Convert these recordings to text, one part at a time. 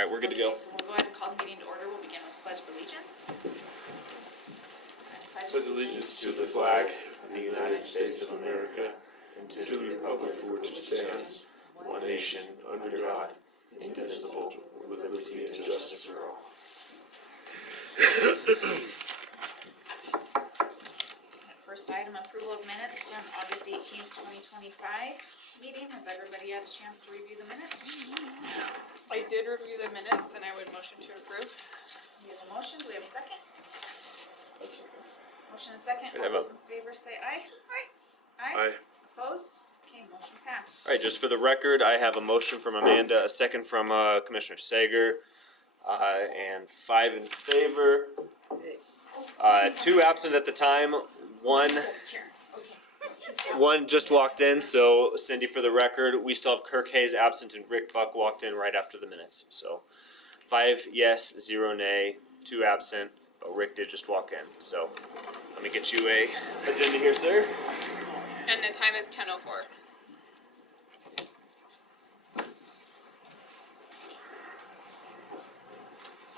All right, we're good to go. So we'll go ahead and call the meeting to order. We'll begin with Pledge of Allegiance. Pledge allegiance to the flag of the United States of America and to the republic for which it stands, one nation, under God, indivisible, with liberty and justice for all. First item, approval of minutes from August 18th, 2025 meeting. Has everybody had a chance to review the minutes? I did review the minutes and I would motion to approve. We have a motion. Do we have a second? Motion and a second. Could I All have those in favor say aye. Aye. Opposed? Okay, motion passed. All right, just for the record, I have a motion from Amanda, a second from Commissioner Sager, and 5 in favor. 2 absent at the time. One just walked in, so Cindy, for the record, we still have Kirk Hayes absent and Rick Buck walked in right after the minutes. So 5 yes, 0 nay, 2 absent, but Rick did just walk in. So let me get you a agenda here, sir. And the time is 10:04.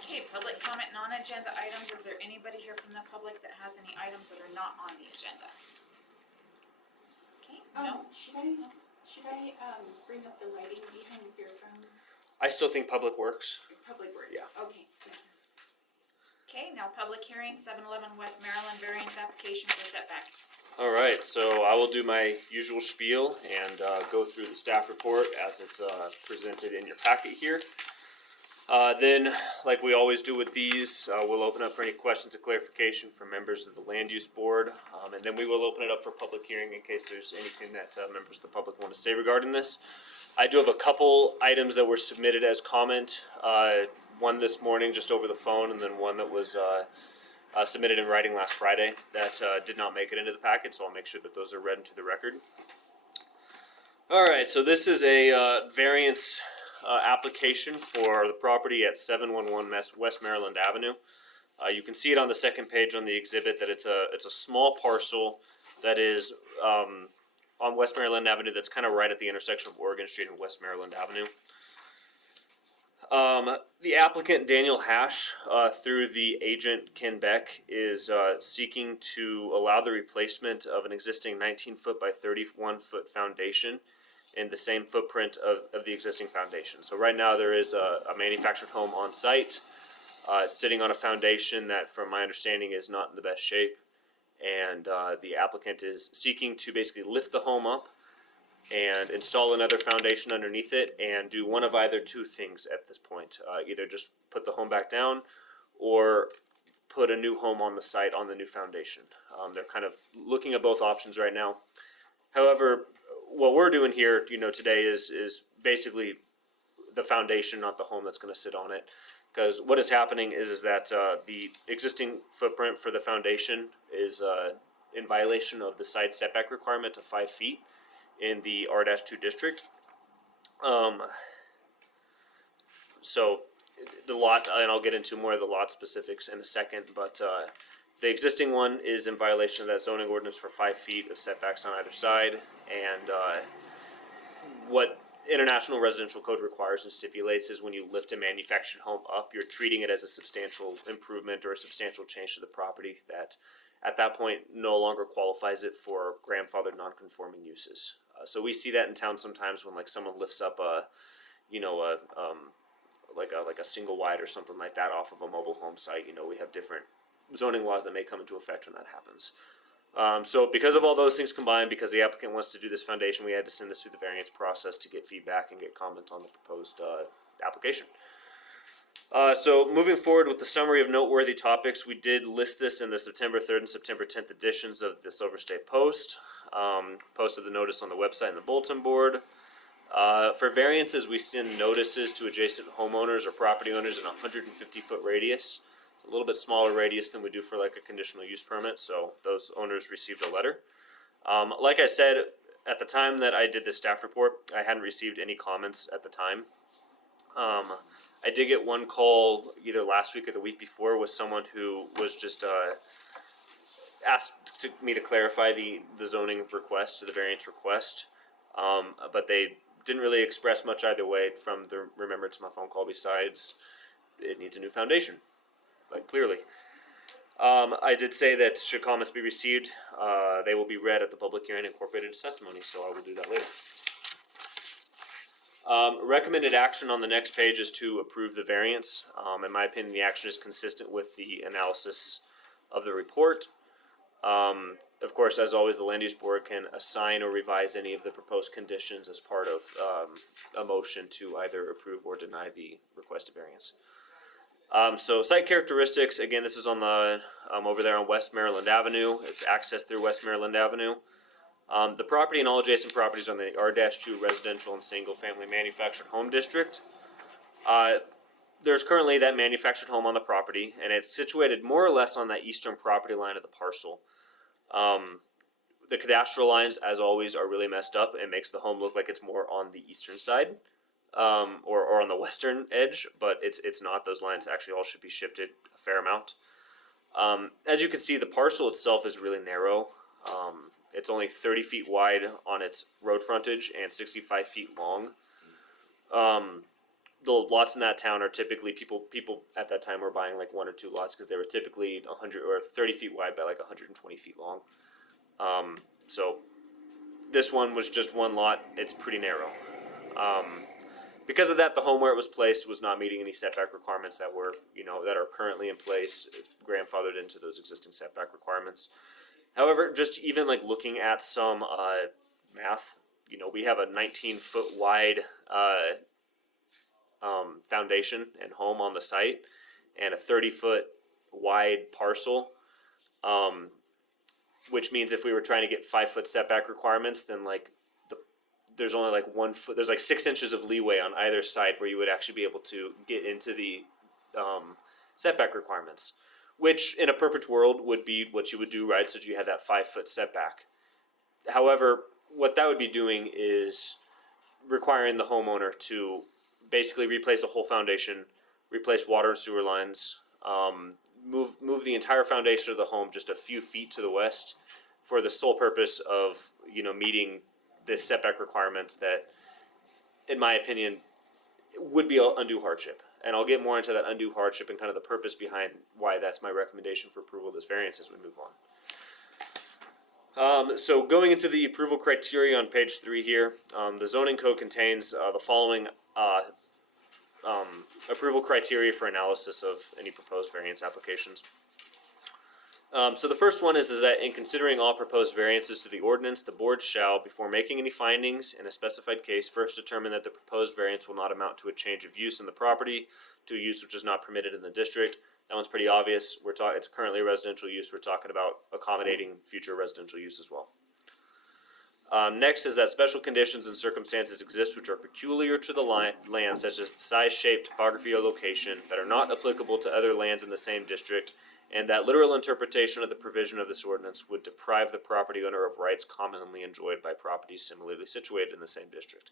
Okay, public comment non-agenda items. Is there anybody here from the public that has any items that are not on the agenda? Okay, no? Should I bring up the lighting behind the fairgrounds? I still think Public Works. Public Works? Yeah. Okay. Okay, now public hearing, 711 West Maryland variance application for setback. All right, so I will do my usual spiel and go through the staff report as it's presented in your packet here. Then, like we always do with these, we'll open up for any questions or clarification from members of the Land Use Board, and then we will open it up for public hearing in case there's anything that members of the public want to say regarding this. I do have a couple items that were submitted as comment, one this morning just over the phone, and then one that was submitted in writing last Friday that did not make it into the packet, so I'll make sure that those are read into the record. All right, so this is a variance application for the property at 711 West Maryland Avenue. You can see it on the second page on the exhibit that it's a small parcel that is on West Maryland Avenue that's kind of right at the intersection of Oregon Street and West Maryland Avenue. The applicant, Daniel Hash, through the agent, Ken Beck, is seeking to allow the replacement of an existing 19-foot by 31-foot foundation in the same footprint of the existing foundation. So right now there is a manufactured home on site, sitting on a foundation that, from my understanding, is not in the best shape. And the applicant is seeking to basically lift the home up and install another foundation underneath it and do one of either two things at this point. Either just put the home back down or put a new home on the site on the new foundation. They're kind of looking at both options right now. However, what we're doing here, today is basically the foundation, not the home that's going to sit on it. Because what is happening is that the existing footprint for the foundation is in violation of the side setback requirement of 5 feet in the R-2 district. So the lot, and I'll get into more of the lot specifics in a second, but the existing one is in violation of that zoning ordinance for 5 feet of setbacks on either side, and what International Residential Code requires and stipulates is when you lift a manufactured home up, you're treating it as a substantial improvement or a substantial change to the property that at that point no longer qualifies it for grandfathered non-conforming uses. So we see that in town sometimes when someone lifts up a single wide or something like that off of a mobile home site. We have different zoning laws that may come into effect when that happens. So because of all those things combined, because the applicant wants to do this foundation, we had to send this through the variance process to get feedback and get comment on the proposed application. So moving forward with the summary of noteworthy topics, we did list this in the September 3rd and September 10th editions of the Silver State Post. Posted the notice on the website and the bulletin board. For variances, we send notices to adjacent homeowners or property owners in a 150-foot radius. It's a little bit smaller radius than we do for a conditional use permit, so those owners received a letter. Like I said, at the time that I did the staff report, I hadn't received any comments at the time. I did get one call either last week or the week before with someone who was just asked me to clarify the zoning request, the variance request, but they didn't really express much either way from the remembrance of my phone call besides it needs a new foundation, like clearly. I did say that should comments be received, they will be read at the public hearing and incorporated as testimony, so I will do that later. Recommended action on the next page is to approve the variance. In my opinion, the action is consistent with the analysis of the report. Of course, as always, the land use board can assign or revise any of the proposed conditions as part of a motion to either approve or deny the requested variance. So site characteristics, again, this is on the over there on West Maryland Avenue. It's accessed through West Maryland Avenue. The property and all adjacent properties are in the R-2 residential and single family manufactured home district. There's currently that manufactured home on the property, and it's situated more or less on that eastern property line of the parcel. The cadastral lines, as always, are really messed up. It makes the home look like it's more on the eastern side, or on the western edge, but it's not. Those lines actually all should be shifted a fair amount. As you can see, the parcel itself is really narrow. It's only 30 feet wide on its road frontage and 65 feet long. The lots in that town are typically, people at that time were buying like 1 or 2 lots because they were typically 100 or 30 feet wide by like 120 feet long. So this one was just one lot. It's pretty narrow. Because of that, the home where it was placed was not meeting any setback requirements that were, that are currently in place, grandfathered into those existing setback requirements. However, just even like looking at some math, we have a 19-foot wide foundation and home on the site, and a 30-foot wide parcel, which means if we were trying to get 5-foot setback requirements, then there's only like 1 foot. There's like 6 inches of leeway on either side where you would actually be able to get into the setback requirements, which in a perfect world would be what you would do, right? So you had that 5-foot setback. However, what that would be doing is requiring the homeowner to basically replace the whole foundation, replace water and sewer lines, move the entire foundation of the home just a few feet to the west, for the sole purpose of meeting the setback requirements that, in my opinion, would be an undue hardship. And I'll get more into that undue hardship and kind of the purpose behind why that's my recommendation for approval of this variance as we move on. So going into the approval criteria on page 3 here, the zoning code contains the following approval criteria for analysis of any proposed variance applications. So the first one is that in considering all proposed variances to the ordinance, the board shall, before making any findings in a specified case, first determine that the proposed variance will not amount to a change of use in the property, to a use which is not permitted in the district. That one's pretty obvious. It's currently a residential use. We're talking about accommodating future residential use as well. Next is that special conditions and circumstances exist which are peculiar to the land, such as the size, shape, topography, or location, that are not applicable to other lands in the same district, and that literal interpretation of the provision of this ordinance would deprive the property owner of rights commonly enjoyed by properties similarly situated in the same district.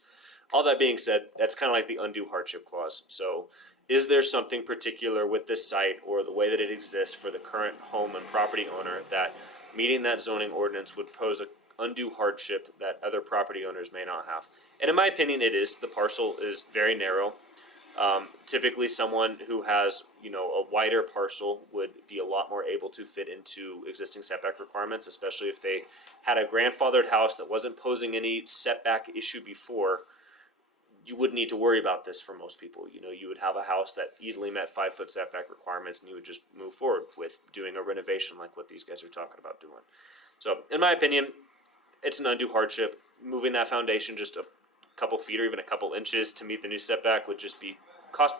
All that being said, that's kind of like the undue hardship clause. So is there something particular with this site or the way that it exists for the current home and property owner that meeting that zoning ordinance would pose an undue hardship that other property owners may not have? And in my opinion, it is. The parcel is very narrow. Typically someone who has, a wider parcel would be a lot more able to fit into existing setback requirements, especially if they had a grandfathered house that wasn't posing any setback issue before. You wouldn't need to worry about this for most people. You would have a house that easily met 5-foot setback requirements, and you would just move forward with doing a renovation like what these guys are talking about doing. So in my opinion, it's an undue hardship. Moving that foundation just a couple feet or even a couple inches to meet the new setback would just be cost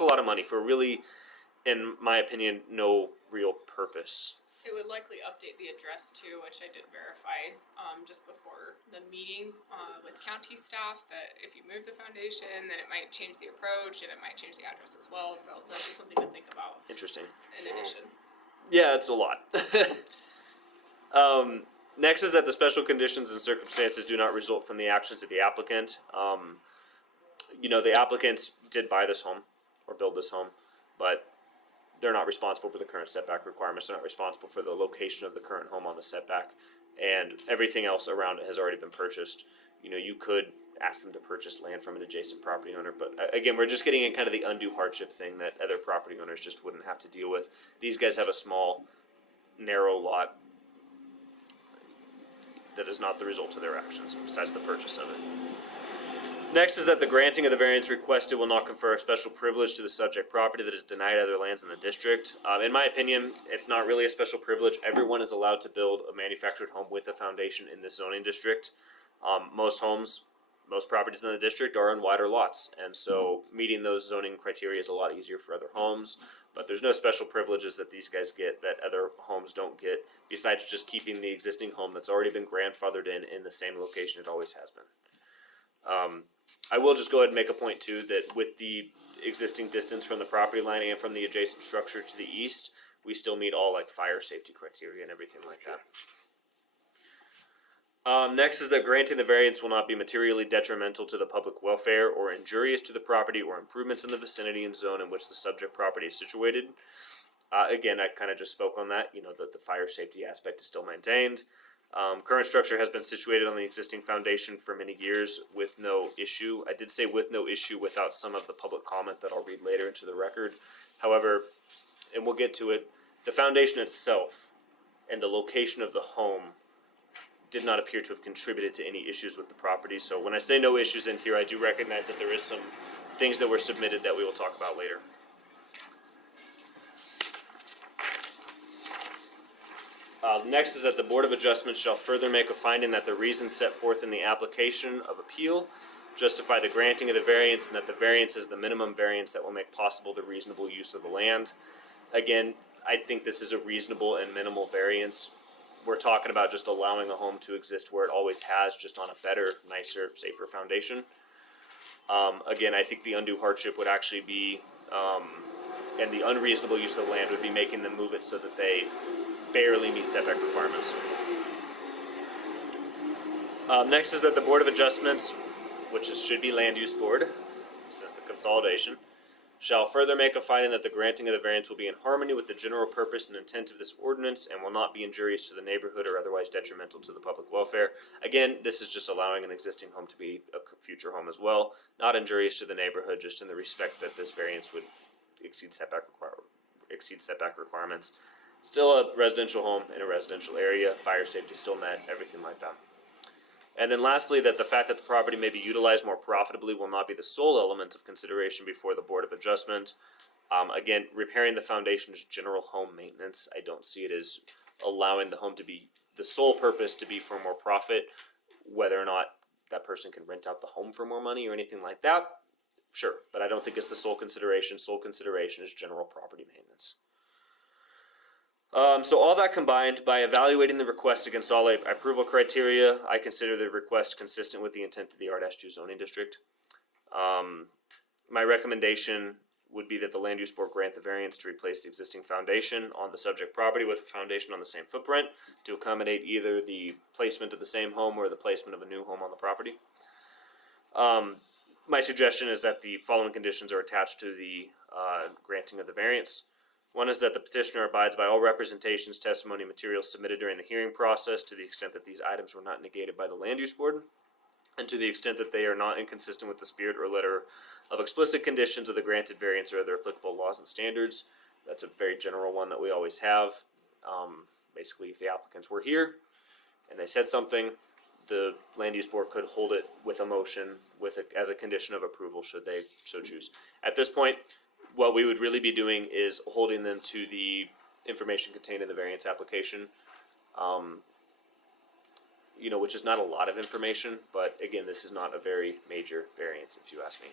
a lot of money for really, in my opinion, no real purpose. It would likely update the address too, which I did verify just before the meeting with county staff, that if you move the foundation, then it might change the approach and it might change the address as well. So that's just something to think about. Interesting. In addition. Yeah, it's a lot. Next is that the special conditions and circumstances do not result from the actions of the applicant. The applicants did buy this home or build this home, but they're not responsible for the current setback requirements. They're not responsible for the location of the current home on the setback, and everything else around it has already been purchased. You could ask them to purchase land from an adjacent property owner. But again, we're just getting in kind of the undue hardship thing that other property owners just wouldn't have to deal with. These guys have a small, narrow lot that is not the result of their actions, besides the purchase of it. Next is that the granting of the variance requested will not confer a special privilege to the subject property that is denied other lands in the district. In my opinion, it's not really a special privilege. Everyone is allowed to build a manufactured home with a foundation in this zoning district. Most properties in the district are on wider lots, and so meeting those zoning criteria is a lot easier for other homes. But there's no special privileges that these guys get that other homes don't get, besides just keeping the existing home that's already been grandfathered in the same location it always has been. I will just go ahead and make a point too that with the existing distance from the property line and from the adjacent structure to the east, we still meet all like fire safety criteria and everything like that. Next is that granting the variance will not be materially detrimental to the public welfare or injurious to the property or improvements in the vicinity and zone in which the subject property is situated. Again, I kind of just spoke on that, that the fire safety aspect is still maintained. Current structure has been situated on the existing foundation for many years with no issue. I did say with no issue without some of the public comment that I'll read later into the record. However, and we'll get to it, the foundation itself and the location of the home did not appear to have contributed to any issues with the property. So when I say no issues in here, I do recognize that there is some things that were submitted that we will talk about later. Next is that the Board of Adjustments shall further make a finding that the reasons set forth in the application of appeal justify the granting of the variance, and that the variance is the minimum variance that will make possible the reasonable use of the land. Again, I think this is a reasonable and minimal variance. We're talking about just allowing a home to exist where it always has, just on a better, nicer, safer foundation. Again, I think the undue hardship would actually be, and the unreasonable use of the land would be making them move it so that they barely meet setback requirements. Next is that the Board of Adjustments, which should be Land Use Board, since the consolidation, shall further make a finding that the granting of the variance will be in harmony with the general purpose and intent of this ordinance and will not be injurious to the neighborhood or otherwise detrimental to the public welfare. Again, this is just allowing an existing home to be a future home as well, not injurious to the neighborhood, just in the respect that this variance would exceed setback requirements. Still a residential home in a residential area, fire safety still met, everything like that. And then lastly, that the fact that the property may be utilized more profitably will not be the sole element of consideration before the Board of Adjustment. Again, repairing the foundation is general home maintenance. I don't see it as allowing the home to be, the sole purpose to be for more profit. Whether or not that person can rent out the home for more money or anything like that, sure. But I don't think it's the sole consideration. Sole consideration is general property maintenance. So all that combined, by evaluating the request against all approval criteria, I consider the request consistent with the intent of the R-2 zoning district. My recommendation would be that the Land Use Board grant the variance to replace the existing foundation on the subject property with a foundation on the same footprint to accommodate either the placement of the same home or the placement of a new home on the property. My suggestion is that the following conditions are attached to the granting of the variance. One is that the petitioner abides by all representations, testimony, and materials submitted during the hearing process to the extent that these items were not negated by the Land Use Board, and to the extent that they are not inconsistent with the spirit or letter of explicit conditions of the granted variance or other applicable laws and standards. That's a very general one that we always have. Basically, if the applicants were here and they said something, the Land Use Board could hold it with a motion as a condition of approval should they so choose. At this point, what we would really be doing is holding them to the information contained in the variance application, which is not a lot of information, but again, this is not a very major variance if you ask me.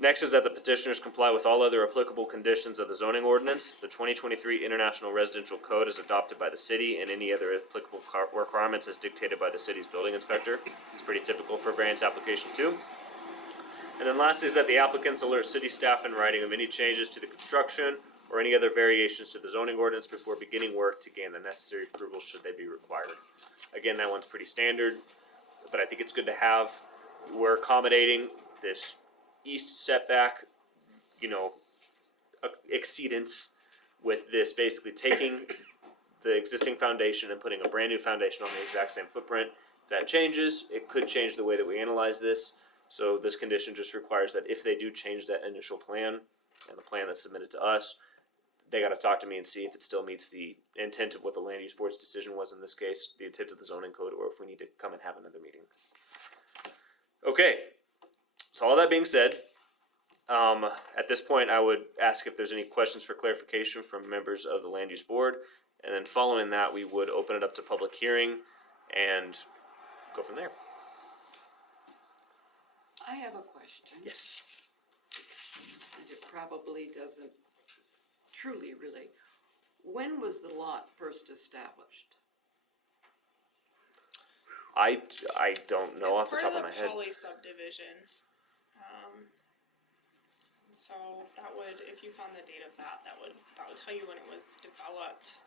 Next is that the petitioners comply with all other applicable conditions of the zoning ordinance. The 2023 International Residential Code is adopted by the city, and any other applicable requirements is dictated by the city's building inspector. It's pretty typical for variance application too. And then lastly is that the applicants alert city staff in writing of any changes to the construction or any other variations to the zoning ordinance before beginning work to gain the necessary approvals should they be required. Again, that one's pretty standard, but I think it's good to have. We're accommodating this east setback, exceedance with this basically taking the existing foundation and putting a brand new foundation on the exact same footprint. If that changes, it could change the way that we analyze this. So this condition just requires that if they do change that initial plan and the plan that's submitted to us, they got to talk to me and see if it still meets the intent of what the land use board's decision was in this case, the intent of the zoning code, or if we need to come and have another meeting. Okay, so all that being said, at this point, I would ask if there's any questions for clarification from members of the land use board, and then following that, we would open it up to public hearing and go from there. I have a question. Yes. And it probably doesn't truly relate. When was the lot first established? I don't know off the top of my It's head. part of the Poly subdivision. So that would, if you found the date of that, that would tell you when it was developed.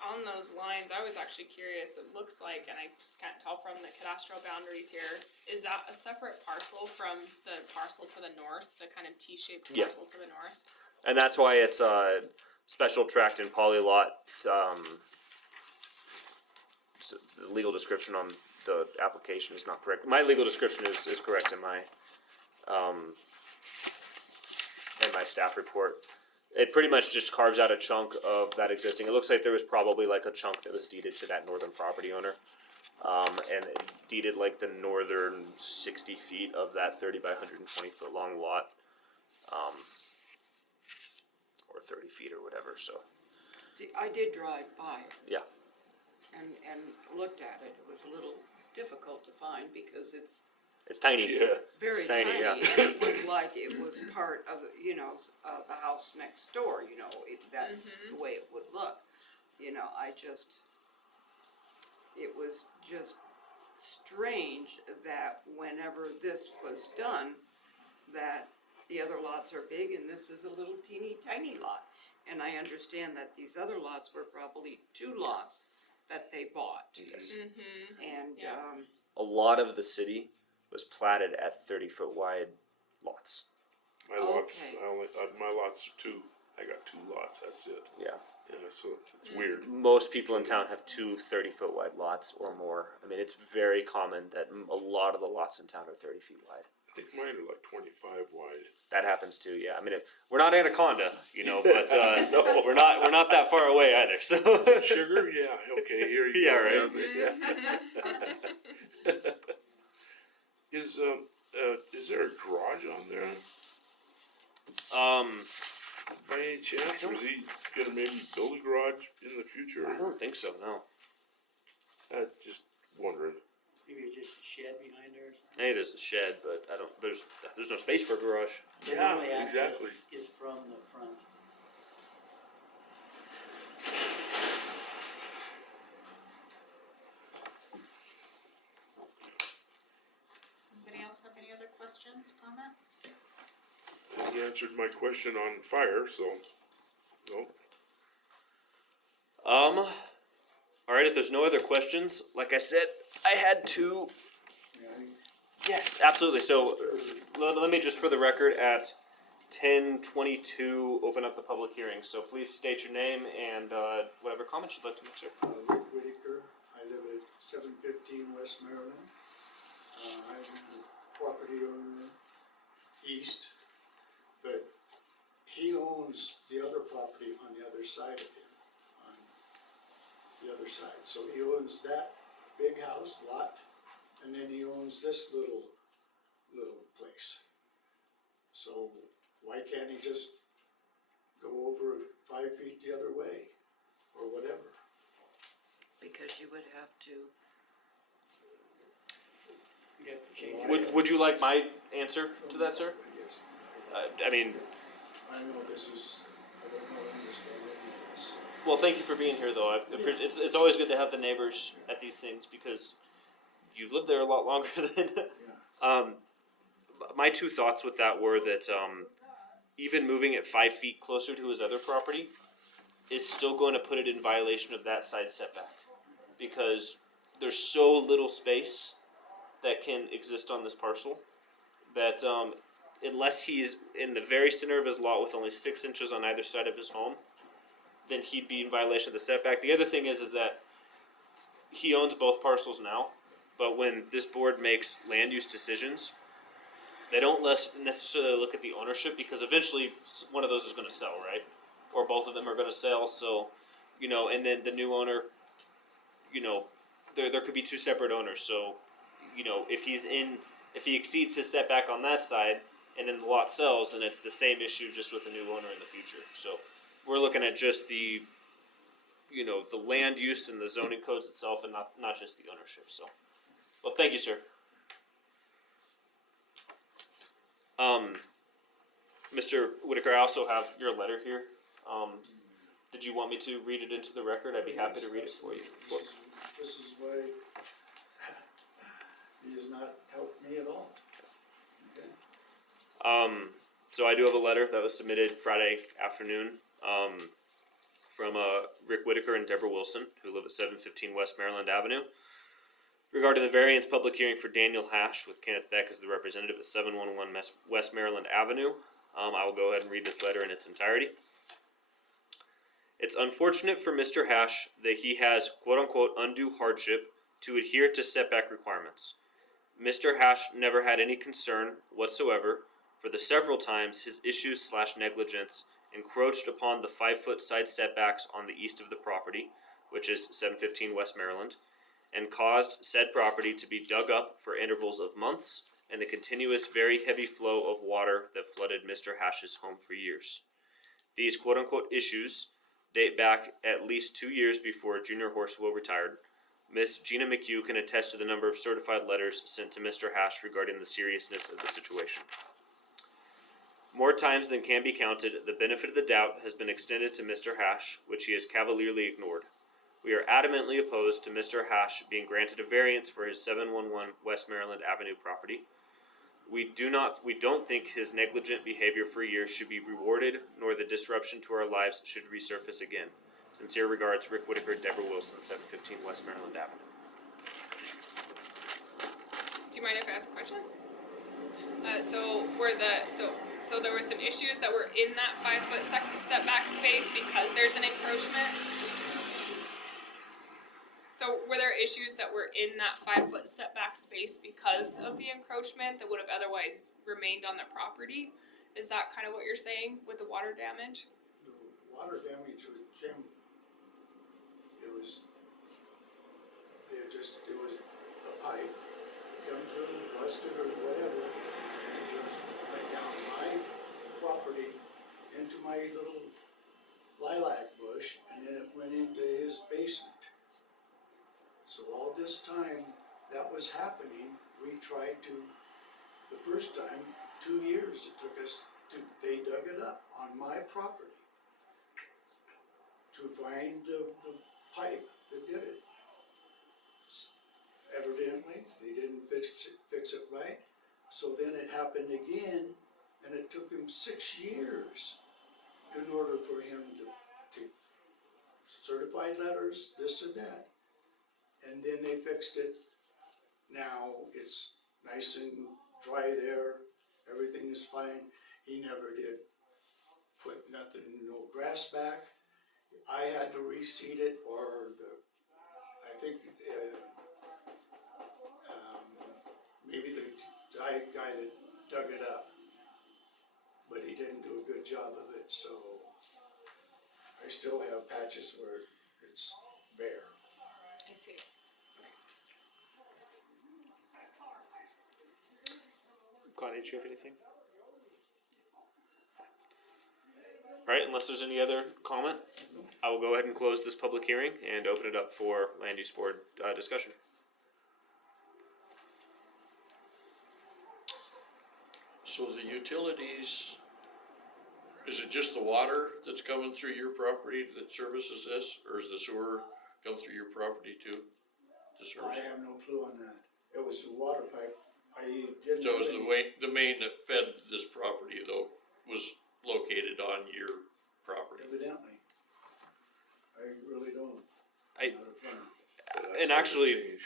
On those lines, I was actually curious, it looks like, and I just can't tell from the cadastral boundaries here, is that a separate parcel from the parcel to the north, the kind of T-shaped Yeah. parcel to the north? And that's why it's a special tract and poly lot. So the legal description on the application is not correct. My legal description is correct in my staff report. It pretty much just carves out a chunk of that existing. It looks like there was probably like a chunk that was deeded to that northern property owner. And it deeded like the northern 60 feet of that 30 by 120 foot long lot. Or 30 feet or whatever, so, See, I did drive by it yeah. and looked at it. It was a little difficult to find because it's It's tiny. Yeah. very Tiny, tiny. yeah. And it was like it was part of, the house next door, that's the way it would look. It was just strange that whenever this was done, that the other lots are big and this is a little teeny tiny lot. And I understand that these other lots were probably two lots that they bought. Yes. Mm-hmm. And, Yeah. A lot of the city was platted at 30-foot wide lots. My lots, Okay. my lots are two. I got two lots, that's it. Yeah. Yeah, so it's weird. Most people in town have two 30-foot wide lots or more. I mean, it's very common that a lot of the lots in town are 30 feet wide. I think mine are like 25 wide. That happens too, yeah. I mean, we're not Anaconda, but No. we're not that far away either. So Some sugar? Yeah, okay, here you Yeah, go. right. Is there a garage on there by any chance? Or is he gonna maybe build a garage in the future? I don't think so. No. Just wondering. Maybe just a shed behind there or something. Hey, there's a shed, but I don't. There's no space for a garage. The Yeah, only access exactly. Is from the front. Anybody else have any other questions, comments? He answered my question on fire, so, nope. All right. If there's no other questions, like I said, I had to. Yes, absolutely. So let me just, for the record, at 10:22, open up the public hearing. So please state your name and whatever comments you'd like to make, sir. Rick Whitaker, I live at 715 West Maryland. I'm the property owner east, but he owns the other property on the other side of him, on the other side. So he owns that big house lot, and then he owns this little place. So why can't he just go over 5 feet the other way, or whatever? because you would have to, You'd have to change it. Would you like my answer to that, sir? Yes. I mean, I know this is, I don't know, understand any of this. well, thank you for being here, though. It's always good to have the neighbors at these things because you've lived there a lot longer than. My two thoughts with that were that even moving it 5 feet closer to his other property is still going to put it in violation of that side setback because there's so little space that can exist on this parcel that unless he's in the very center of his lot with only 6 inches on either side of his home, then he'd be in violation of the setback. The other thing is that he owns both parcels now, but when this board makes land use decisions, they don't necessarily look at the ownership, because eventually one of those is going to sell, right? Or both of them are going to sell. So, and then the new owner, there could be two separate owners. So, if he exceeds his setback on that side, and then the lot sells, then it's the same issue just with a new owner in the future. So, we're looking at just the land use and the zoning codes itself, and not just the ownership. So, well, thank you, sir. Mr. Whitaker, I also have your letter here. Did you want me to read it into the record? I'd be happy to read it for you. This is why he has not helped me at all. Okay. So I do have a letter that was submitted Friday afternoon from Rick Whitaker and Deborah Wilson, who live at 715 West Maryland Avenue, regarding the variance public hearing for Daniel Hash with Kenneth Beck as the representative at 711 West Maryland Avenue. I will go ahead and read this letter in its entirety. It's unfortunate for Mr. Hash that he has quote-unquote undue hardship to adhere to setback requirements. Mr. Hash never had any concern whatsoever for the several times his issues/negligence encroached upon the 5-foot side setbacks on the east of the property, which is 715 West Maryland, and caused said property to be dug up for intervals of months and the continuous very heavy flow of water that flooded Mr. Hash's home for years. These quote-unquote issues date back at least 2 years before Junior Horsewell retired. Miss Gina McHugh can attest to the number of certified letters sent to Mr. Hash regarding the seriousness of the situation. More times than can be counted, the benefit of the doubt has been extended to Mr. Hash, which he has cavalierly ignored. We are adamantly opposed to Mr. Hash being granted a variance for his 711 West Maryland Avenue property. We don't think his negligent behavior for years should be rewarded, nor the disruption to our lives should resurface again. Sincere regards, Rick Whitaker, Deborah Wilson, 715 West Maryland Avenue. Do you mind if I ask a question? So there were some issues that were in that 5-foot setback space because there's an encroachment? So were there issues that were in that 5-foot setback space because of the encroachment that would have otherwise remained on the property? Is that kind of what you're saying with the water damage? The water damage came, it was a pipe, come through, busted or whatever, and it just went down my property into my little lilac bush, and then it went into his basement. So all this time that was happening, we tried to, the first time, 2 years it took us they dug it up on my property to find the pipe that did it. Evidently, they didn't fix it right. So then it happened again, and it took him 6 years in order for him to certified letters, this and that. And then they fixed it. Now it's nice and dry there. Everything is fine. He never did put nothing, no grass back. I had to reseed it, or I think maybe the guy that dug it up, but he didn't do a good job of it. So I still have patches where it's bare. I see. Connie, do you have anything? All right, unless there's any other comment, I will go ahead and close this public hearing and open it up for land use board discussion. So the utilities, is it just the water that's coming through your property that services this, or is the sewer come through your property too? To I service? have no clue on that. It was the water pipe. I didn't. So it was the main that fed this property though, was located on your property? Evidently. I really don't. I- Not a plan. And actually,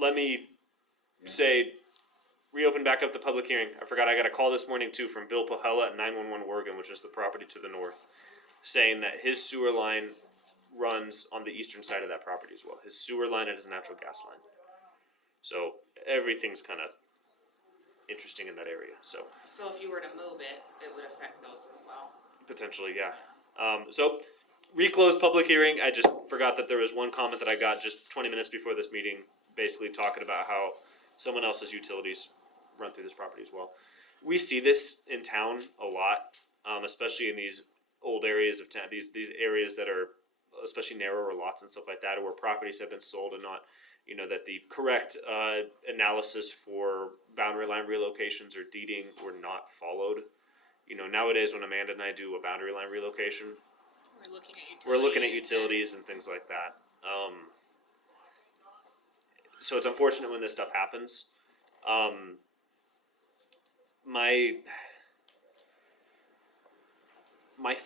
let me say, reopen back up the public hearing. I forgot I got a call this morning too from Bill Pahella at 911 Oregon, which is the property to the north, saying that his sewer line runs on the eastern side of that property as well. His sewer line and his natural gas line. So everything's kind of interesting in that area. So So if you were to move it, it would affect those as well. potentially, yeah. So reclosed public hearing. I just forgot that there was one comment that I got just 20 minutes before this meeting, basically talking about how someone else's utilities run through this property as well. We see this in town a lot, especially in these old areas of town. These areas that are especially narrower lots and stuff like that, where properties have been sold and not, that the correct analysis for boundary line relocations or deeding were not followed. Nowadays when Amanda and I do a boundary line relocation, We're looking at utilities. we're looking at utilities and things like that. So it's unfortunate when this stuff happens. My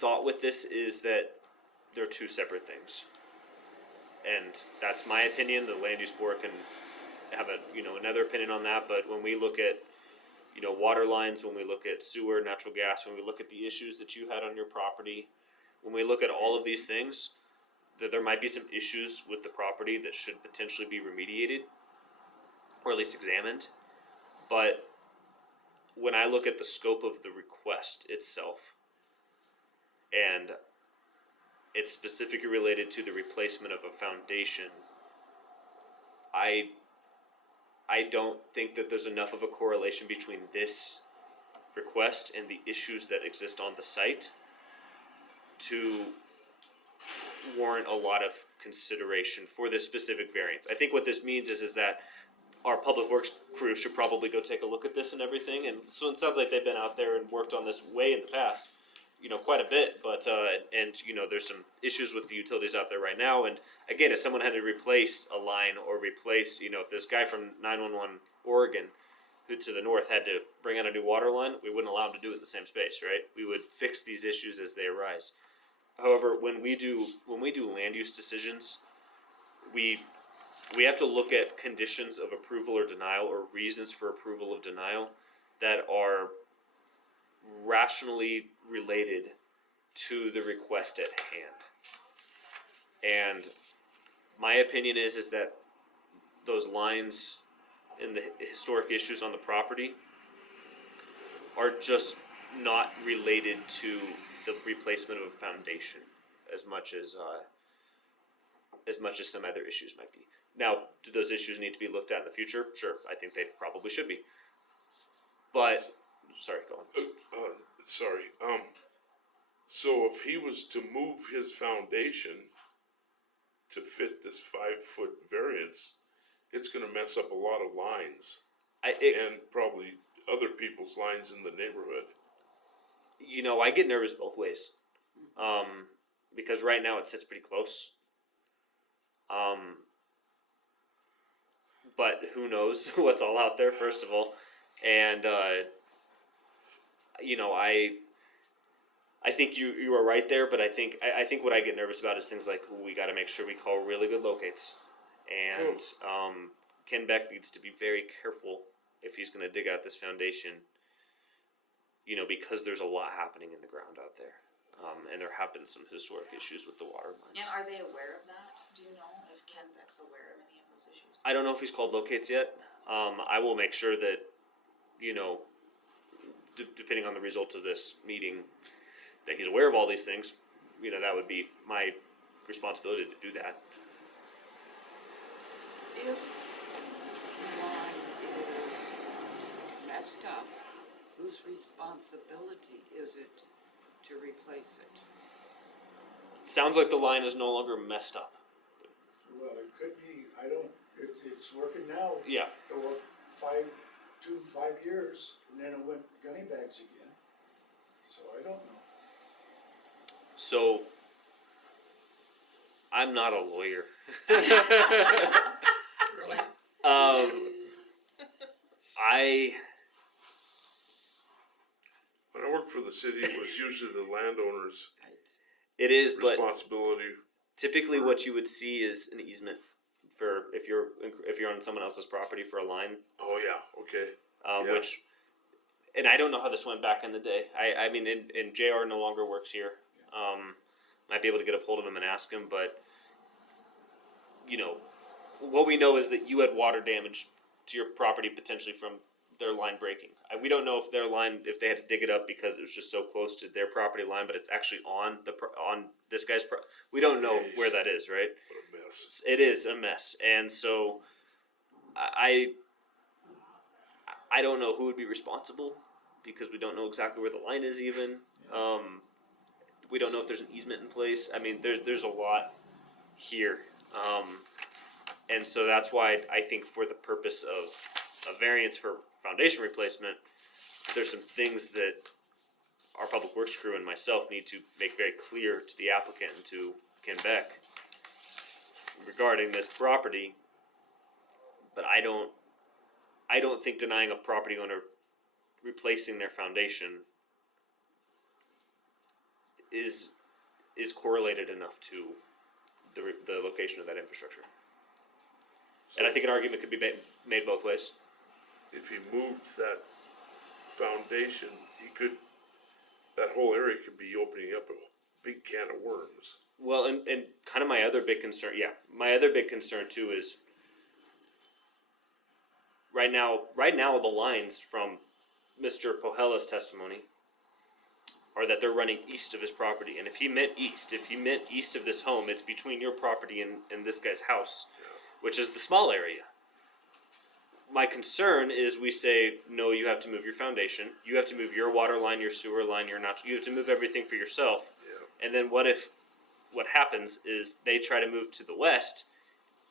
thought with this is that they're two separate things, and that's my opinion. The land use board can have another opinion on that. But when we look at water lines, when we look at sewer, natural gas, when we look at the issues that you had on your property, when we look at all of these things, that there might be some issues with the property that should potentially be remediated, or at least examined. But when I look at the scope of the request itself, and it's specifically related to the replacement of a foundation, I don't think that there's enough of a correlation between this request and the issues that exist on the site to warrant a lot of consideration for this specific variance. I think what this means is that our public works crew should probably go take a look at this and everything. And so it sounds like they've been out there and worked on this way in the past, quite a bit. But there's some issues with the utilities out there right now. And again, if someone had to replace a line or replace, if this guy from 911 Oregon who to the north had to bring out a new water line, we wouldn't allow him to do it in the same space, right? We would fix these issues as they arise. However, when we do land use decisions, we have to look at conditions of approval or denial, or reasons for approval of denial, that are rationally related to the request at hand. And my opinion is that those lines and the historic issues on the property are just not related to the replacement of a foundation as much as some other issues might be. Now, do those issues need to be looked at in the future? Sure, I think they probably should be. But, sorry, go on. So if he was to move his foundation to fit this 5-foot variance, it's gonna mess up a lot of lines and probably other people's lines in the neighborhood. I get nervous both ways. Because right now it sits pretty close. But who knows what's all out there, first of all. And, I think you are right there, but I think what I get nervous about is things like, we got to make sure we call really good locates. And Ken Beck needs to be very careful if he's going to dig out this foundation, because there's a lot happening in the ground out there. And there have been some historic issues with the water lines. And are they aware of that? Do you know if Ken Beck's aware of any of those issues? I don't know if he's called locates yet. I will make sure that, depending on the results of this meeting, that he's aware of all these things. That would be my responsibility to do that. If the line is messed up, whose responsibility is it to replace it? Sounds like the line is no longer messed up. Well, it could be, it's working now. Yeah. It worked 5 years, and then it went gunny bags again. So I don't know. So, I'm not a lawyer. Really? When I worked for the city, it was usually the landowner's It is, but responsibility. typically what you would see is an easement for if you're on someone else's property for a line. Oh, yeah, okay. Yeah. Which, and I don't know how this went back in the day. I mean, and JR no longer works here. Might be able to get a hold of him and ask him, but you know, what we know is that you had water damage to your property potentially from their line breaking. We don't know if their line, if they had to dig it up because it was just so close to their property line, but it's actually on on this guy's. We don't know where that is, right? What a mess. It is a mess, and so I don't know who would be responsible because we don't know exactly where the line is even. We don't know if there's an easement in place. I mean, there's a lot here. And so that's why I think for the purpose of a variance for foundation replacement, there's some things that our public works crew and myself need to make very clear to the applicant and to Ken Beck regarding this property. But I don't think denying a property owner replacing their foundation is correlated enough to the location of that infrastructure. And I think an argument could be made both ways. If he moved that foundation, that whole area could be opening up a big can of worms. Well, and kind of my other big concern too is right now the lines from Mr. Pohela's testimony are that they're running east of his property. And if he meant east of this home, it's between your property and this guy's house, which is the small area. My concern is we say, no, you have to move your foundation. You have to move your water line, your sewer line, you have to move everything for yourself. Yeah. And then what happens is they try to move to the west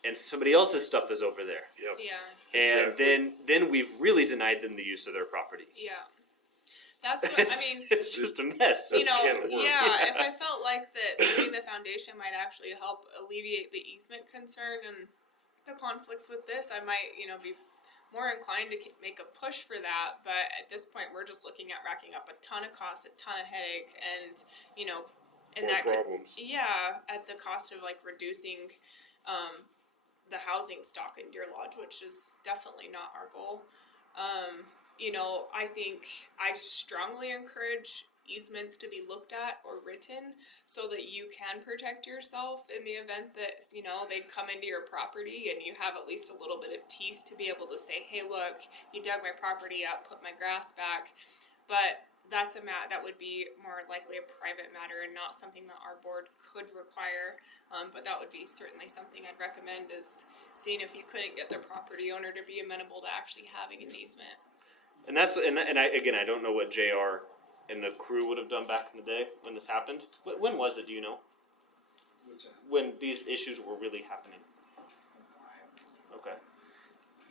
and somebody else's stuff is over there. Yep. Yeah, And Exactly. then we've really denied them the use of their property. yeah. That's what, I mean, It's just a mess. you That's a know, can of worms. yeah, if I felt like that moving the foundation might actually help alleviate the easement concern and the conflicts with this, I might, be more inclined to make a push for that. But at this point, we're just looking at racking up a ton of costs, a ton of headache, and, and More that could, problems. yeah, at the cost of like reducing the housing stock in Deer Lodge, which is definitely not our goal. I think I strongly encourage easements to be looked at or written so that you can protect yourself in the event that, they come into your property and you have at least a little bit of teeth to be able to say, hey, look, you dug my property up, put my grass back. But that's that would be more likely a private matter and not something that our board could require. But that would be certainly something I'd recommend, is seeing if you couldn't get the property owner to be amenable to actually having an easement. And I don't know what JR and the crew would have done back in the day when this happened. When was it? Do you know? What's that? When these issues were really happening? I haven't- Okay.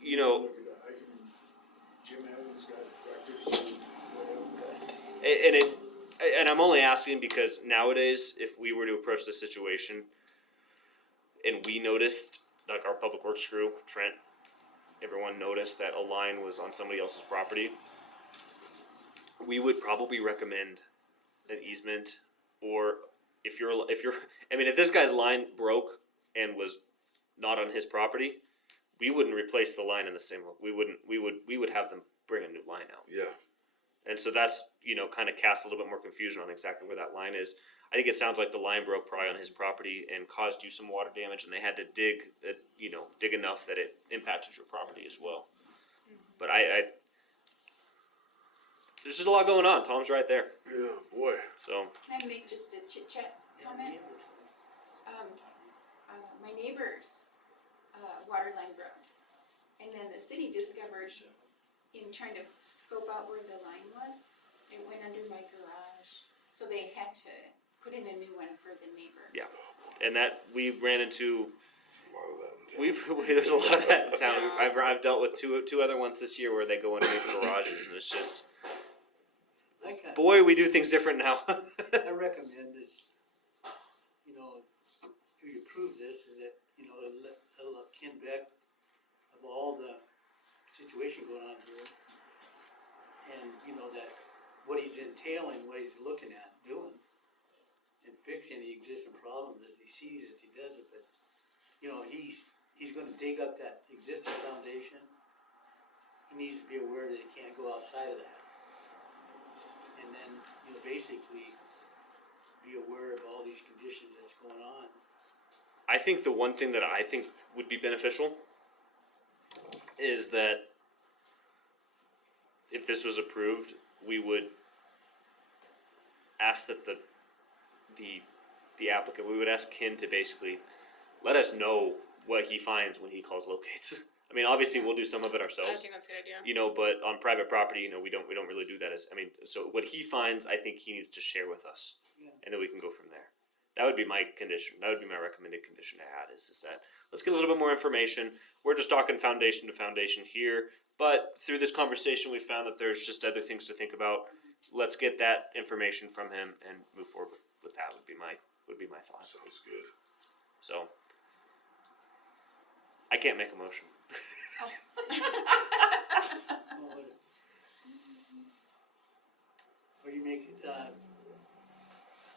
Look it up. Jim Evans got records and whatever. And I'm only asking because nowadays, if we were to approach this situation and we noticed, like our public works crew, Trent, everyone noticed that a line was on somebody else's property, we would probably recommend an easement. Or if this guy's line broke and was not on his property, we wouldn't replace the line in the same. We would have them bring a new line out. Yeah. And so that's, kind of cast a little bit more confusion on exactly where that line is. I think it sounds like the line broke probably on his property and caused you some water damage, and they had to dig enough that it impacted your property as well. But there's just a lot going on. Tom's right there. Yeah, boy. So, Can I make just a chit chat comment? My neighbor's water line broke, and then the city discovered in trying to scope out where the line was, it went under my garage, so they had to put in a new one for the neighbor. yeah. And that we ran into, A lot of that in town. there's a lot of that in town. I've dealt with two other ones this year where they go underneath garages, and it's just, boy, we do things different now. I recommend is, if you approve this, is that, let Ken Beck of all the situation going on here, and, that what he's entailing, what he's looking at doing, and fixing the existing problems as he sees it, he does it, but, he's gonna dig up that existing foundation. He needs to be aware that he can't go outside of that. And then, basically, be aware of all these conditions that's going on. I think the one thing that I think would be beneficial is that if this was approved, we would ask that the applicant, we would ask Ken to basically let us know what he finds when he calls locates. I mean, obviously we'll do some of it I ourselves, think that's a good idea. you know, but on private property, you know, we don't really do that as, I mean, so what he finds, I think he needs to share with us, Yeah. and then we can go from there. That would be my condition. That would be my recommended condition to add is that let's get a little bit more information. We're just talking foundation to foundation here, but through this conversation, we found that there's just other things to think about. Let's get that information from him and move forward with that. Would be my thought. Sounds good. So I can't make a motion. Oh, Or you make,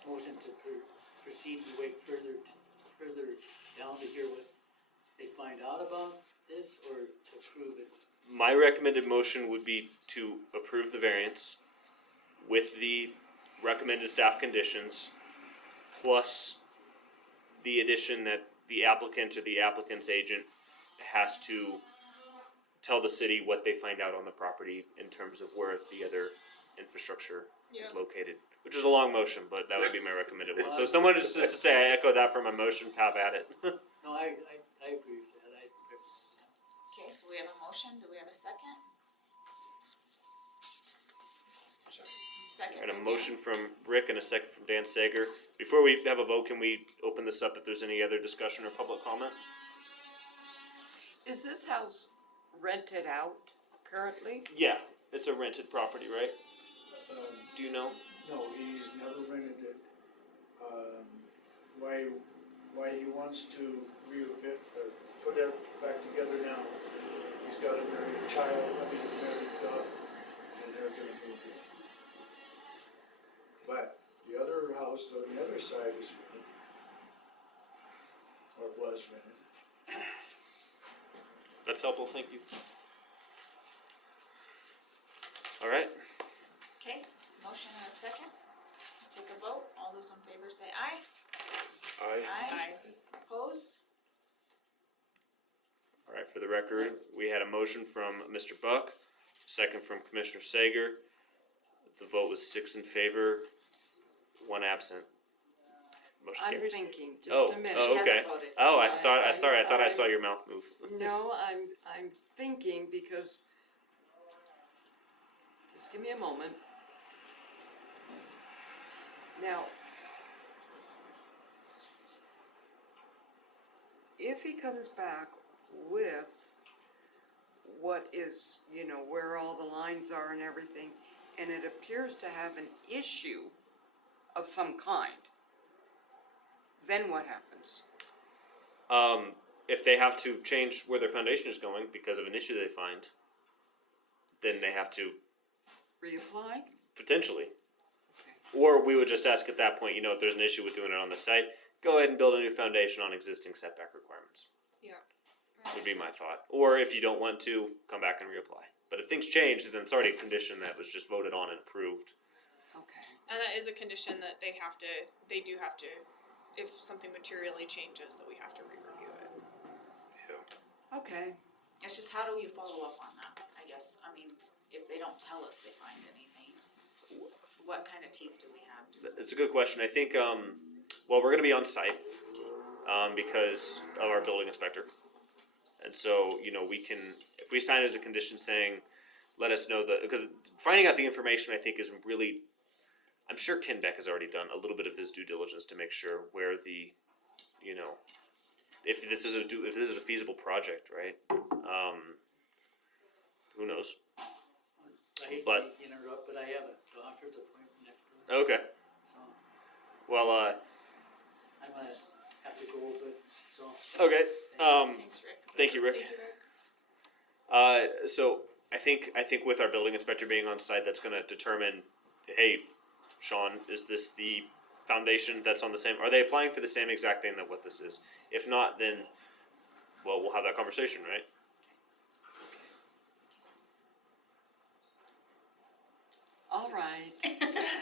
motion to proceed and wait further down to hear what they find out about this, or to approve it? My recommended motion would be to approve the variance with the recommended staff conditions, plus the addition that the applicant or the applicant's agent has to tell the city what they find out on the property in terms of where the other infrastructure is Yeah. located. Which is a long motion, but that would be my recommended one. So if someone just to say I echo that for my motion, have at it. No, I agree with that, I recommend that. Okay, so we have a motion, do we have a second? Second. And a by Dan. motion from Rick and a second from Dan Sager. Before we have a vote, can we open this up if there's any other discussion or public comment? Is this house rented out currently? Yeah, it's a rented property, right? Do you know? No, he's never rented it. Why he wants to put it back together now, he's got a married a married daughter, and they're gonna move in. But the other house on the other side is rented, or was rented. That's helpful, thank you. All right, Okay, motion and a second. Take a vote. All those in favor say aye. Aye. Opposed? all right, for the record, we had a motion from Mr. Buck, second from Commissioner Sager. The vote was 6 in favor, 1 absent. Motion I'm carries. thinking, Oh, just a minute. oh, She okay. hasn't voted. Oh, I I- saw your mouth move. No, I'm thinking because, just give me a moment. Now, if he comes back with what is, where all the lines are and everything, and it appears to have an issue of some kind, then what happens? If they have to change where their foundation is going because of an issue they find, then they have to Reapply? potentially. Okay. Or we would just ask at that point, if there's an issue with doing it on the site, go ahead and build a new foundation on existing setback requirements. Yeah. Would be my thought. Or if you don't want to, come back and reapply. But if things change, then it's already a condition that was just voted on and approved. Okay. And that is a condition that they do have to, if something materially changes, that we have to re-review it. Okay. It's just how do you follow up on that, I guess? I mean, if they don't tell us they find anything, what kind of teeth do we have? It's a good question. I think, well, we're going to be on site because of our building inspector. And so, we can, if we sign it as a condition saying, let us know because finding out the information, I think, is really, I'm sure Ken Beck has already done a little bit of his due diligence to make sure where the, if this is a feasible project, right? Who knows? I hate But- to interrupt, but I have a doctor's appointment next week, Okay. so Well, I'm gonna have to go, but, so. okay. Thanks, Rick. Thank you, Rick. Thank you, Rick. So I think with our building inspector being on site, that's going to determine, hey, Sean, is this the foundation that's on the same? Are they applying for the same exact thing that what this is? If not, then, well, we'll have that conversation, right? All right.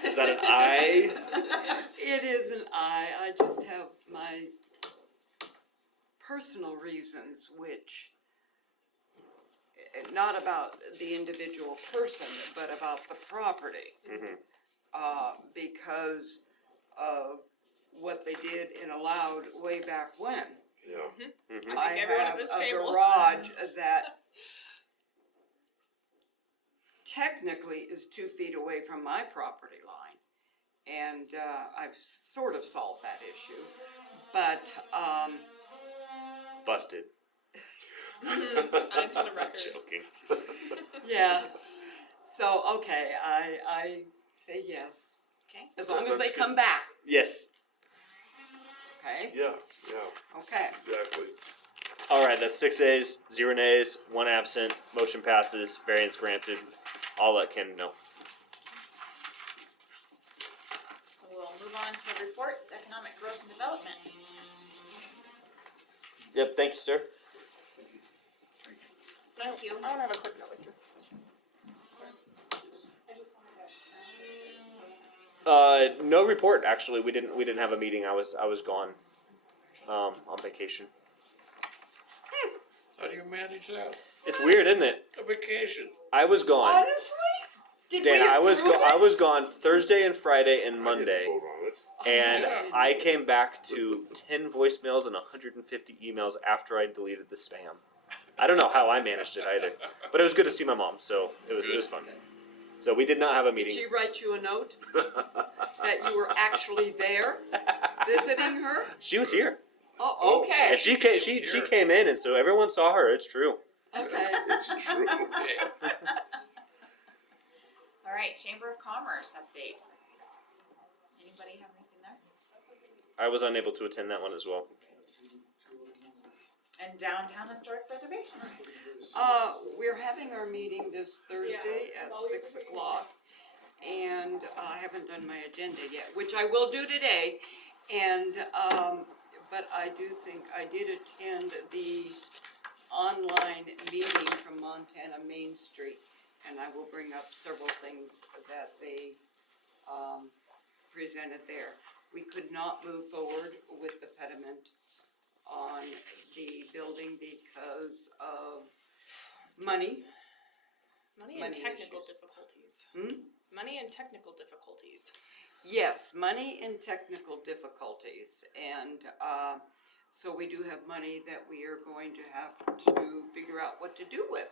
Is that an aye? It is an aye. I just have my personal reasons, which, not about the individual person, but about the property. Mhm. Because of what they did and allowed way back when. Yeah. Mhm. I think everyone at have this a table. garage that technically is 2 feet away from my property line. And, I've sort of solved that issue, but, Busted. Onto the record. Joking. yeah. So, okay, I say yes, Okay, as long as That's they come back, Yes. okay? Yeah, yeah, Okay, exactly. All right, that's 6 ayes, 0 nays, 1 absent. Motion passes. Variance granted. I'll let Ken know. so we'll move on to reports, economic growth and development. Yep. Thank you, sir. Thank you. I wanna have a quick note with you. No report. Actually, we didn't have a meeting. I was gone, on vacation. How do you manage that? It's weird, isn't it? A vacation. I was gone. honestly, did Dan, we I was approve I it? was gone Thursday and Friday and I Monday, didn't vote on it. and Yeah. I came back to 10 voicemails and 150 emails after I deleted the spam. I don't know how I managed it either, but it was good to see my mom, so it was fun. So we did not have a Did meeting. she write you a note that you were actually there visiting her? She was here, Oh, okay. and she came in, and so everyone saw her. It's true. Okay. It's true. All right, Chamber of Commerce update. Anybody have anything there? I was unable to attend that one as well. And downtown historic preservation. We're having our meeting this Thursday at 6 o'clock, and I haven't done my agenda yet, which I will do today. And, but I do think I did attend the online meeting from Montana Main Street, and I will bring up several things that they, presented there. We could not move forward with the pediment on the building because of money. Money and Money technical issues. difficulties. Hmm? Money and technical difficulties. Yes, money and technical difficulties, and, so we do have money that we are going to have to figure out what to do with,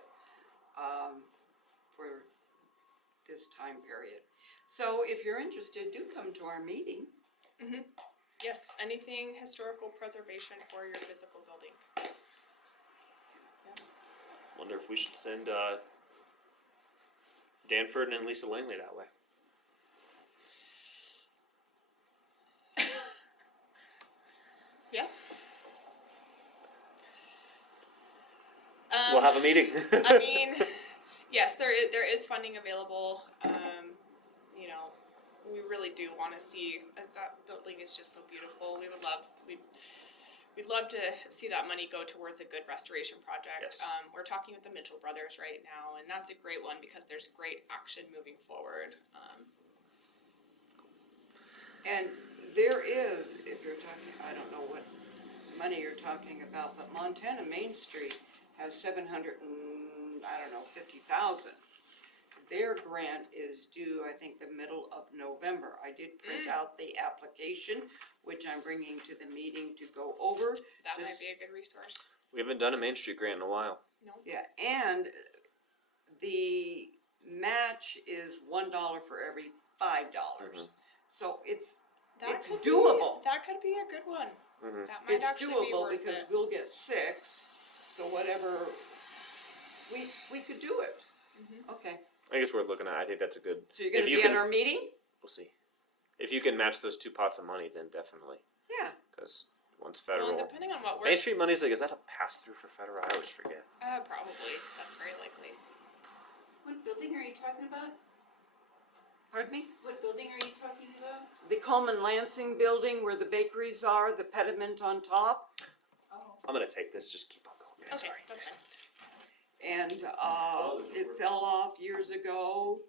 for this time period. So if you're interested, do come to our meeting. Yes, anything historical preservation for your physical building. Wonder if we should send Danford and Lisa Langley that way. Yeah. We'll have a meeting. I mean, yes, there is funding available. You know, we really do want to see that building is just so beautiful. We'd love to see that money go towards a good restoration project. Yes. We're talking with the Mitchell brothers right now, and that's a great one because there's great action moving forward. And there is, if you're talking, I don't know what money you're talking about, but Montana Main Street has 50,000. Their grant is due, I think, the middle of November. I did print out the application, which I'm bringing to the meeting to go over. That Just- might be a good resource. We haven't done a Main Street grant in a while. No. Yeah, and the match is $1 for every $5. Mhm. So it's That could doable. That could be a good one. Mhm. That might It's actually be doable worth because it. we'll get 6, so whatever, we could do it. Okay, I guess worth looking at. I think that's a good. so you're gonna If you be can- at our meeting? We'll see. If you can match those 2 pots of money, then definitely, Yeah, because one's Well, federal. and depending on what Main we're Street money is like, is that a pass through for federal? I always forget. probably that's very likely. What building are you talking about? pardon me? What building are you talking about? The Coleman Lansing building where the bakeries are, the pediment on top, Oh, I'm gonna take this. Just keep on going. Okay, Sorry. that's fine. and, it fell off years ago.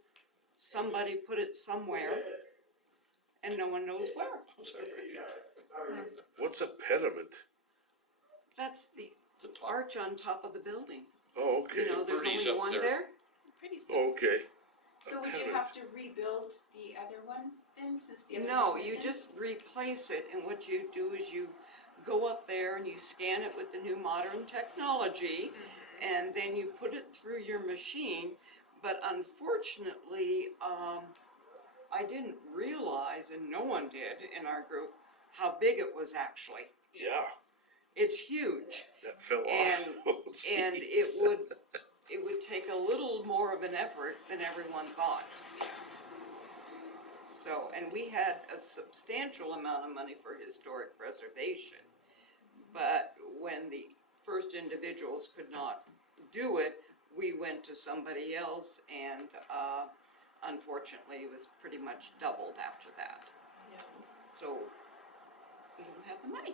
somebody put it somewhere and no one knows where. What's a pediment? That's the The top. arch on top of the building. Oh, okay. You know, there's Pretty's only up one there. there. Pretty stuff. Okay. So would you have to rebuild the other one then, since the other No, one's you missing? just replace it, and what you do is you go up there and you scan it with the new modern technology, and then you put it through your machine. But unfortunately, I didn't realize, and no one did in our group, how big it was actually. Yeah, It's huge, that fell and off. Oh, and jeez. it would take a little more of an effort than everyone thought. So, and we had a substantial amount of money for historic preservation. But when the first individuals could not do it, we went to somebody else, and unfortunately it was pretty much doubled after that. So we don't have the money.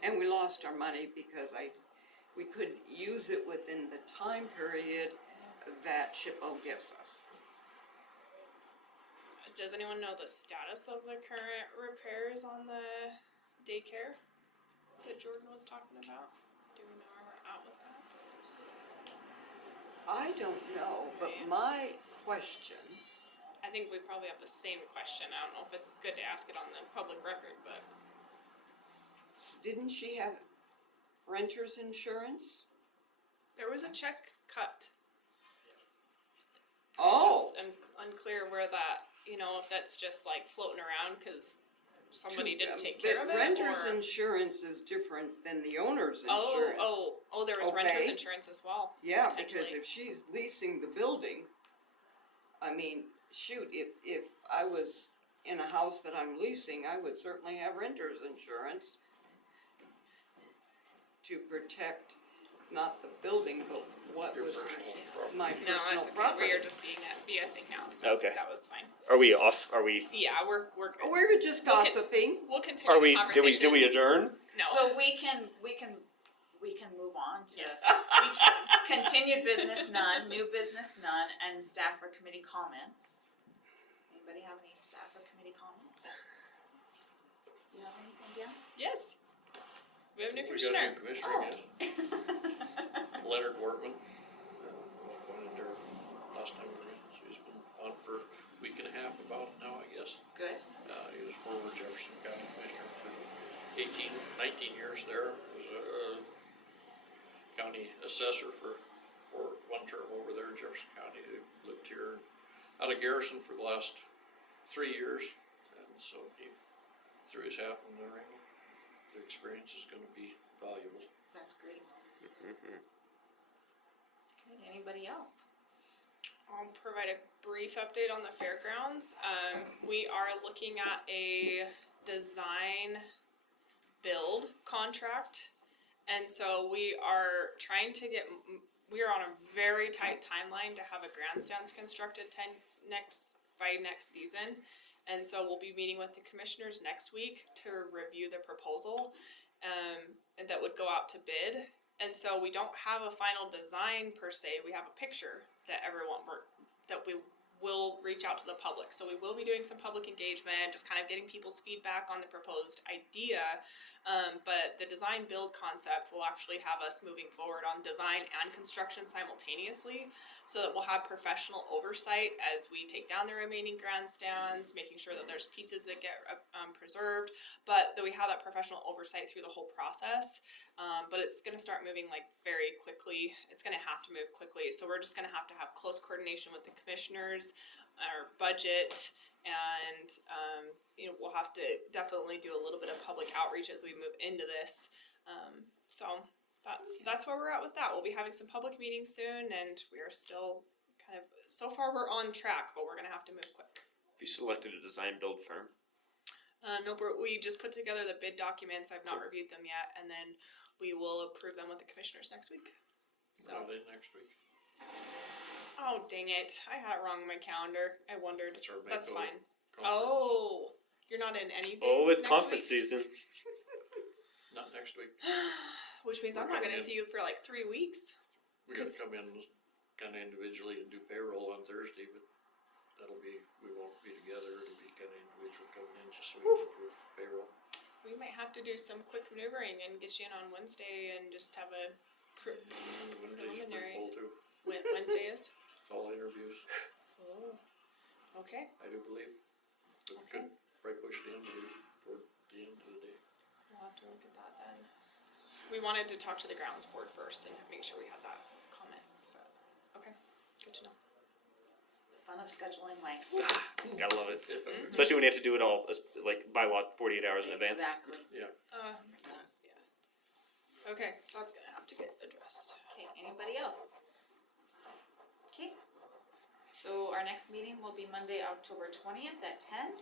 And we lost our money because we couldn't use it within the time period that SHPO gives us. Does anyone know the status of the current repairs on the daycare that Jordan was talking about? Do we know where we're at with that? I don't know, but my question, I think we probably have the same question. I don't know if it's good to ask it on the public record, but didn't she have renter's insurance? there was a check cut. Oh, Just unclear where that, if that's just like floating around because somebody didn't take care of it, renter's or... insurance is different than the owner's Oh, insurance. there was renter's Okay. insurance as well. Yeah, because potentially. if she's leasing the building, I mean, shoot, if I was in a house that I'm leasing, I would certainly have renter's insurance to protect not the building, but what Your was personal property. my No, personal it's okay. property. We are just being BSing now, so Okay. that was fine. Are we off? Are we? Yeah, we're good. We were just We'll gossiping. We'll continue Are the we? conversation. Did we adjourn? No. So we can move on to Yes. continued business none, new business none, and staff or committee comments. Anybody have any staff or committee comments? You have anything, Dan? Yes. We have a new We got a commissioner. new commissioner Oh. again, Leonard Wortman. Appointed there last time we were in, so he's been on for a week and a half about now, I guess. Good. He was former Jefferson County Commissioner for 19 years there. Was a county assessor for one term over there in Jefferson County. He lived here out of Garrison for the last 3 years, and so he threw his hat in the ring. The experience is going to be valuable. That's great. Good. Anybody else? I'll provide a brief update on the fairgrounds. We are looking at a design build contract. And so we are trying to we are on a very tight timeline to have a grandstands constructed by next season. And so we'll be meeting with the commissioners next week to review the proposal, and that would go out to bid. And so we don't have a final design per se. We have a picture that we will reach out to the public. So we will be doing some public engagement, just kind of getting people's feedback on the proposed idea. But the design build concept will actually have us moving forward on design and construction simultaneously, so that we'll have professional oversight as we take down the remaining grandstands, making sure that there's pieces that get preserved, but that we have that professional oversight through the whole process. But it's going to start moving very quickly. It's going to have to move quickly. So we're just going to have close coordination with the commissioners, our budget, and we'll have to definitely do a little bit of public outreach as we move into this. So that's where we're at with that. We'll be having some public meetings soon, and we are still so far we're on track, but we're going to have to move quick. Have you selected a design build firm? Nope, we just put together the bid documents. I've not reviewed them yet, and then we will approve them with the commissioners next week. So. Are they next week? Oh, dang it. I had it wrong on my calendar. I wondered. It's our That's Mako fine. conference. Oh, you're not in any days Oh, it's next conference week? season. Not next week. Which means I'm not going to see you for 3 weeks. We gotta come in kind of individually and do payroll on Thursday, but we won't be together, it'll be kinda individual coming in just so we can approve payroll. We might have to do some quick maneuvering and get you in on Wednesday and just have a Wednesday's pretty preliminary. full too, Wednesday is? fall interviews, Oh, okay. I do believe. But we Okay. could probably push it in to toward the end of the day. We'll have to look at that then. We wanted to talk to the grounds board first and make sure we had that comment, but, okay, good to know. The fun of scheduling life. Gotta love it. Mm-hmm. Especially when you have to do it all, like, by law, 48 hours in advance. Exactly. Yes, yeah. Okay, that's gonna have to get addressed. Okay, anybody else? Okay. So our next meeting will be Monday, October 20th at 10.